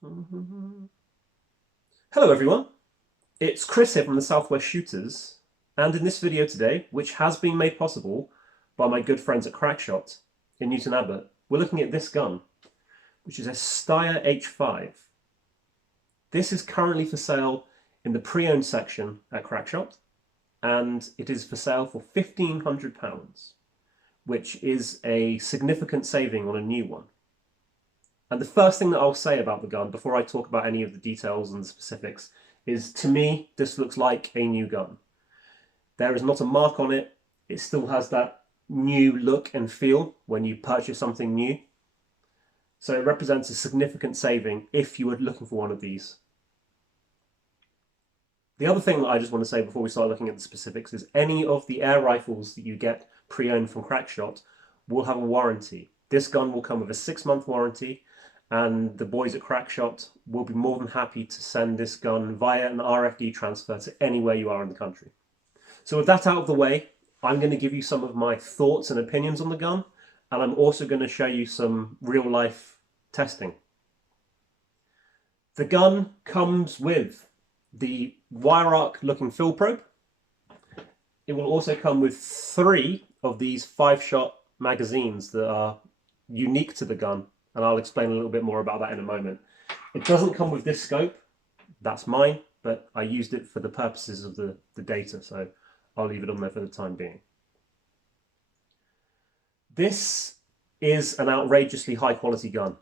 Hello everyone, it's Chris here from the Southwest Shooters, and in this video today, which has been made possible by my good friends at Crackshot in Newton Abbot, we're looking at this gun, which is a STEYR H5. This is currently for sale in the pre-owned section at Crackshot, and it is for sale for £1,500, which is a significant saving on a new one. And the first thing that I'll say about the gun, before I talk about any of the details and the specifics, is to me, this looks like a new gun. There is not a mark on it. It still has that new look and feel when you purchase something new. So it represents a significant saving if you were looking for one of these. The other thing that I just want to say before we start looking at the specifics is any of the air rifles that you get pre-owned from Crackshot will have a warranty. This gun will come with a 6-month warranty, and the boys at Crackshot will be more than happy to send this gun via an RFD transfer to anywhere you are in the country. So with that out of the way, I'm going to give you some of my thoughts and opinions on the gun, and I'm also going to show you some real-life testing. The gun comes with the wire arc looking fill probe. It will also come with 3 of these 5-shot magazines that are unique to the gun, and I'll explain a little bit more about that in a moment. It doesn't come with this scope, that's mine, but I used it for the purposes of the data, so I'll leave it on there for the time being. This is an outrageously high quality gun.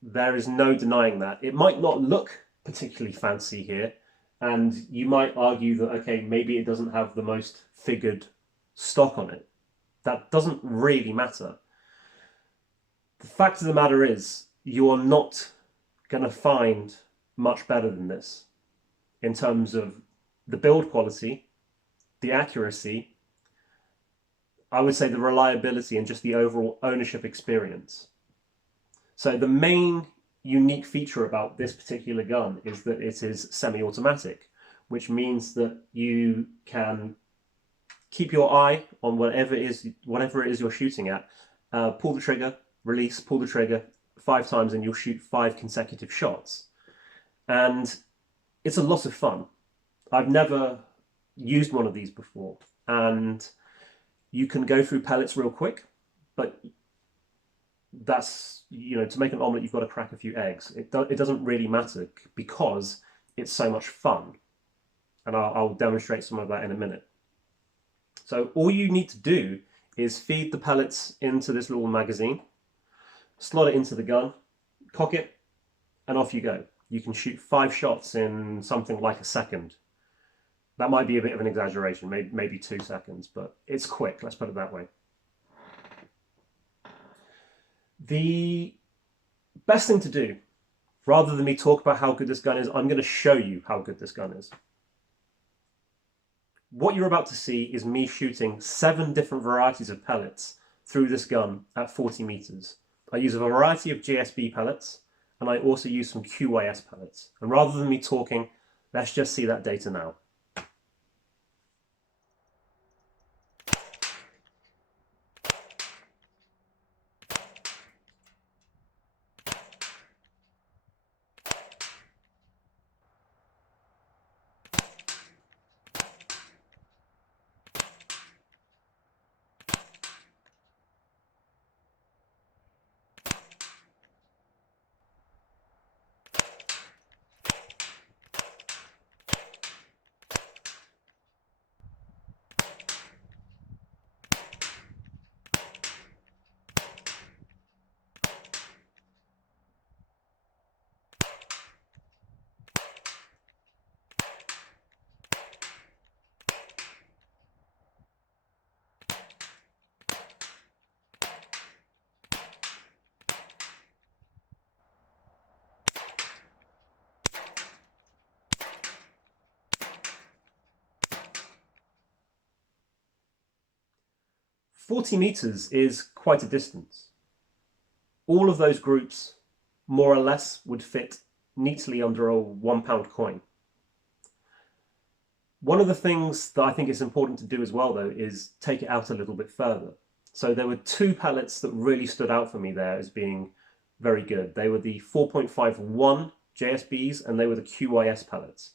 There is no denying that. It might not look particularly fancy here, and you might argue that, okay, maybe it doesn't have the most figured stock on it. That doesn't really matter. The fact of the matter is, you are not going to find much better than this in terms of the build quality, the accuracy, I would say the reliability, and just the overall ownership experience. So the main unique feature about this particular gun is that it is semi-automatic, which means that you can keep your eye on whatever it is you're shooting at, pull the trigger, release, pull the trigger 5 times, and you'll shoot 5 consecutive shots. And it's a lot of fun. I've never used one of these before, and you can go through pellets real quick, but that's, to make an omelette, you've got to crack a few eggs. It doesn't really matter because it's so much fun. And I'll demonstrate some of that in a minute. So all you need to do is feed the pellets into this little magazine, slot it into the gun, cock it, and off you go. You can shoot 5 shots in something like a second. That might be a bit of an exaggeration, maybe 2 seconds, but it's quick, let's put it that way. The best thing to do, rather than me talk about how good this gun is, I'm going to show you how good this gun is. What you're about to see is me shooting 7 different varieties of pellets through this gun at 40 meters. I use a variety of GSB pellets, and I also use some QYS pellets. And rather than me talking, let's just see that data now. "40 meters is quite a distance. All of those groups, more or less, would fit neatly under a £1 coin. One of the things that I think is important to do as well, though, is take it out a little bit further. So there were 2 pellets that really stood out for me there as being very good. They were the 4.51 JSBs and they were the QYS pellets.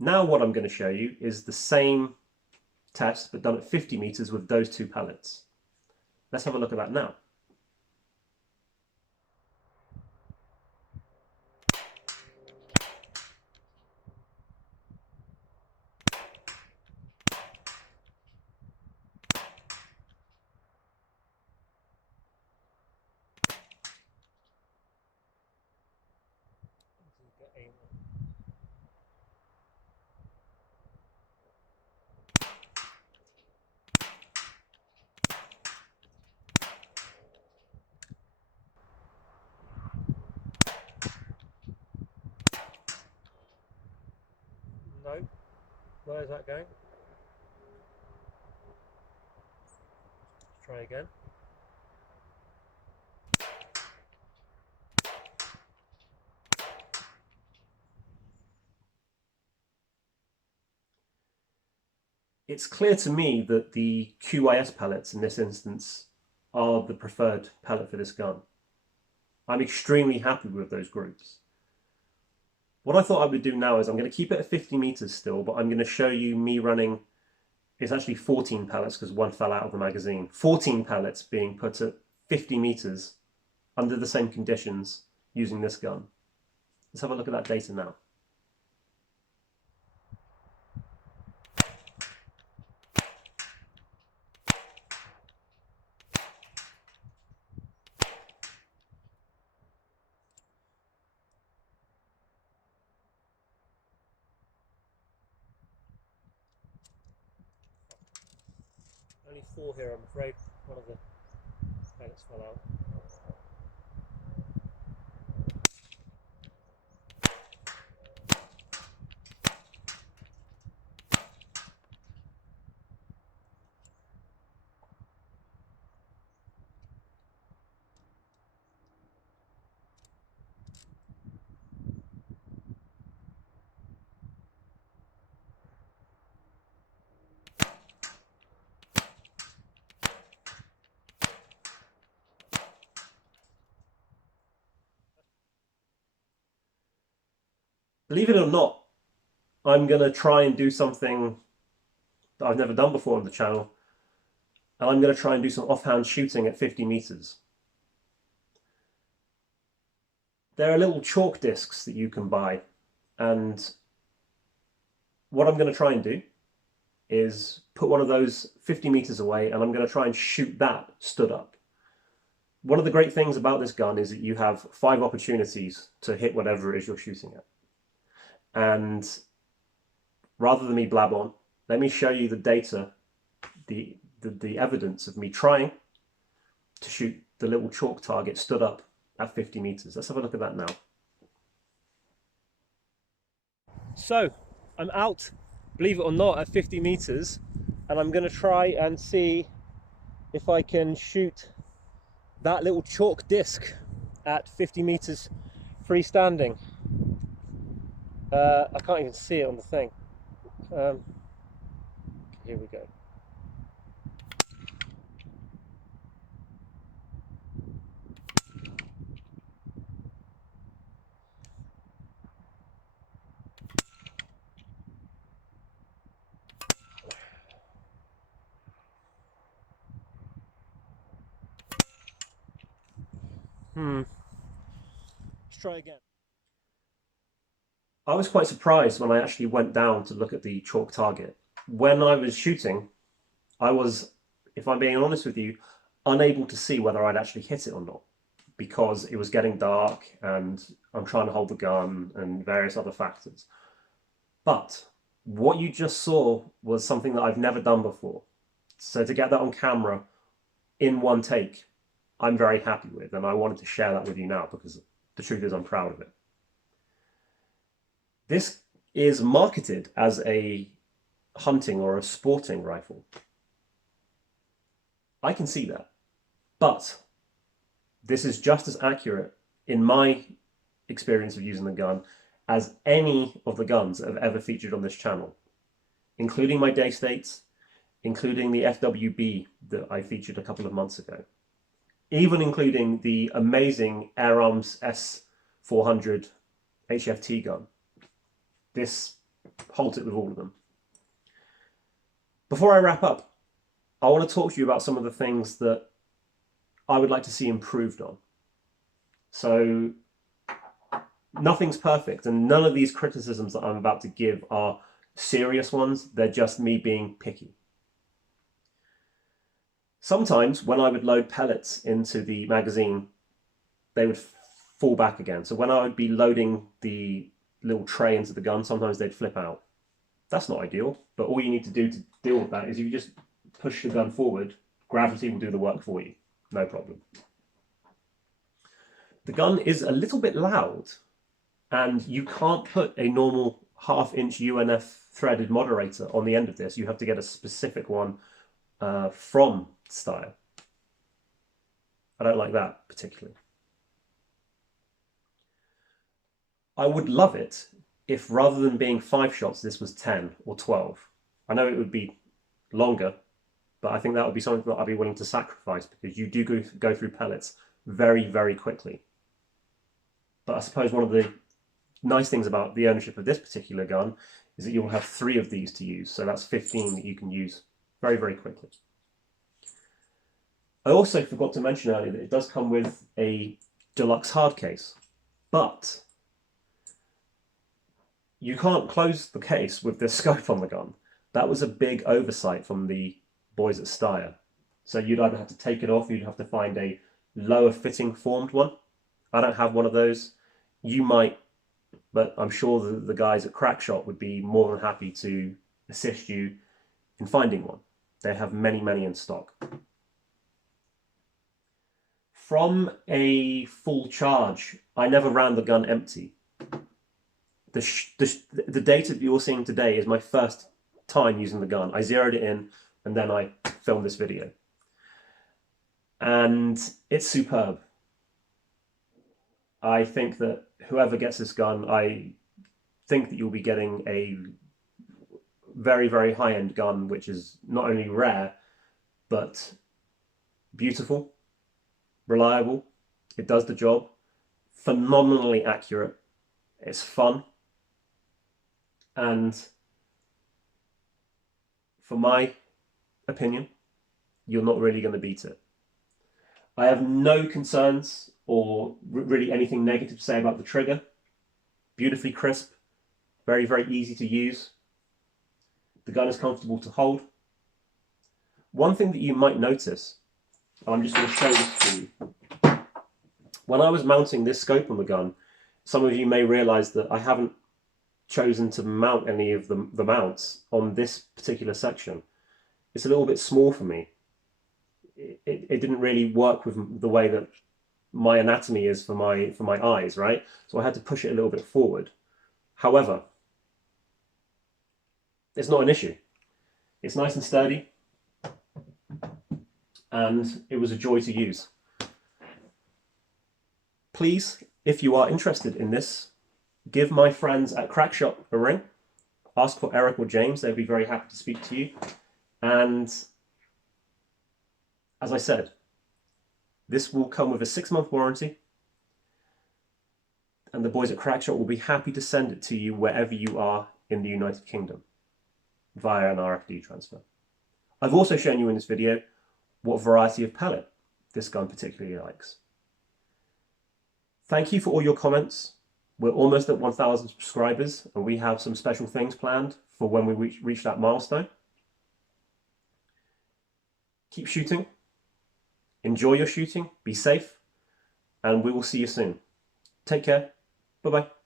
Now what I'm going to show you is the same test but done at 50 meters with those two pellets. Let's have a look at that now. No, where is that going? Try again. It's clear to me that the QYS pellets in this instance are the preferred pellet for this gun. I'm extremely happy with those groups. What I thought I would do now is I'm going to keep it at 50 meters still, but I'm going to show you me running, it's actually 14 pellets because one fell out of the magazine. 14 pellets being put at 50 meters under the same conditions using this gun. Let's have a look at that data now. Only 4 here, I'm afraid. One of the pellets fell out. Believe it or not, I'm going to try and do something that I've never done before on the channel. And I'm going to try and do some offhand shooting at 50 meters. There are little chalk discs that you can buy. And what I'm going to try and do is put one of those 50 meters away and I'm going to try and shoot that stood up. One of the great things about this gun is that you have 5 opportunities to hit whatever it is you're shooting at. And rather than me blab on, let me show you the data, the evidence of me trying to shoot the little chalk target stood up at 50 meters. Let's have a look at that now. So I'm out, believe it or not, at 50 meters, and I'm going to try and see if I can shoot that little chalk disc at 50 meters freestanding. I can't even see it on the thing. Here we go. Let's try again. I was quite surprised when I actually went down to look at the chalk target. When I was shooting, I was, if I'm being honest with you, unable to see whether I'd actually hit it or not, because it was getting dark and I'm trying to hold the gun and various other factors. But what you just saw was something that I've never done before. So to get that on camera in one take, I'm very happy with, and I wanted to share that with you now because the truth is I'm proud of it. This is marketed as a hunting or a sporting rifle. I can see that, but this is just as accurate in my experience of using the gun as any of the guns that have ever featured on this channel, including my day states, including the FWB that I featured a couple of months ago. even including the amazing Air Arms S400 HFT gun. This holds it with all of them. Before I wrap up, I want to talk to you about some of the things that I would like to see improved on. So nothing's perfect, and none of these criticisms that I'm about to give are serious ones. They're just me being picky. Sometimes when I would load pellets into the magazine, they would fall back again. So when I would be loading the little tray into the gun, sometimes they'd flip out. That's not ideal, but all you need to do to deal with that is if you just push the gun forward, gravity will do the work for you. No problem. The gun is a little bit loud, and you can't put a normal 1/2-inch UNF threaded moderator on the end of this. You have to get a specific one from STEYR. I don't like that particularly. I would love it if rather than being 5 shots, this was 10 or 12. I know it would be longer, but I think that would be something that I'd be willing to sacrifice, because you do go through pellets very, very quickly. But I suppose one of the nice things about the ownership of this particular gun is that you'll have 3 of these to use. So that's 15 that you can use very, very quickly. I also forgot to mention earlier that it does come with a deluxe hard case, but you can't close the case with the scope on the gun. That was a big oversight from the boys at STEYR. So you'd either have to take it off, or you'd have to find a lower fitting formed one. I don't have one of those. You might, but I'm sure the guys at Crackshot would be more than happy to assist you in finding one. They have many, many in stock. From a full charge, I never ran the gun empty. The data that you're seeing today is my first time using the gun. I zeroed it in and then I filmed this video. And it's superb. I think that whoever gets this gun, I think that you'll be getting a very, very high-end gun, which is not only rare, but beautiful, reliable. It does the job, phenomenally accurate. It's fun. And for my opinion, you're not really going to beat it. I have no concerns or really anything negative to say about the trigger. Beautifully crisp, very, very easy to use. The gun is comfortable to hold. One thing that you might notice, and I'm just going to show this to you. When I was mounting this scope on the gun, some of you may realize that I haven't chosen to mount any of the mounts on this particular section. It's a little bit small for me. It didn't really work with the way that my anatomy is for my eyes, right? So I had to push it a little bit forward. However, it's not an issue. It's nice and sturdy, and it was a joy to use. Please, if you are interested in this, give my friends at Crackshot a ring. Ask for Eric or James. They'd be very happy to speak to you. And as I said, this will come with a 6-month warranty, and the boys at Crackshot will be happy to send it to you wherever you are in the United Kingdom via an RFD transfer. I've also shown you in this video what variety of pellet this gun particularly likes. Thank you for all your comments. We're almost at 1,000 subscribers, and we have some special things planned for when we reach that milestone. Keep shooting. Enjoy your shooting. Be safe. And we will see you soon. Take care. Bye-bye.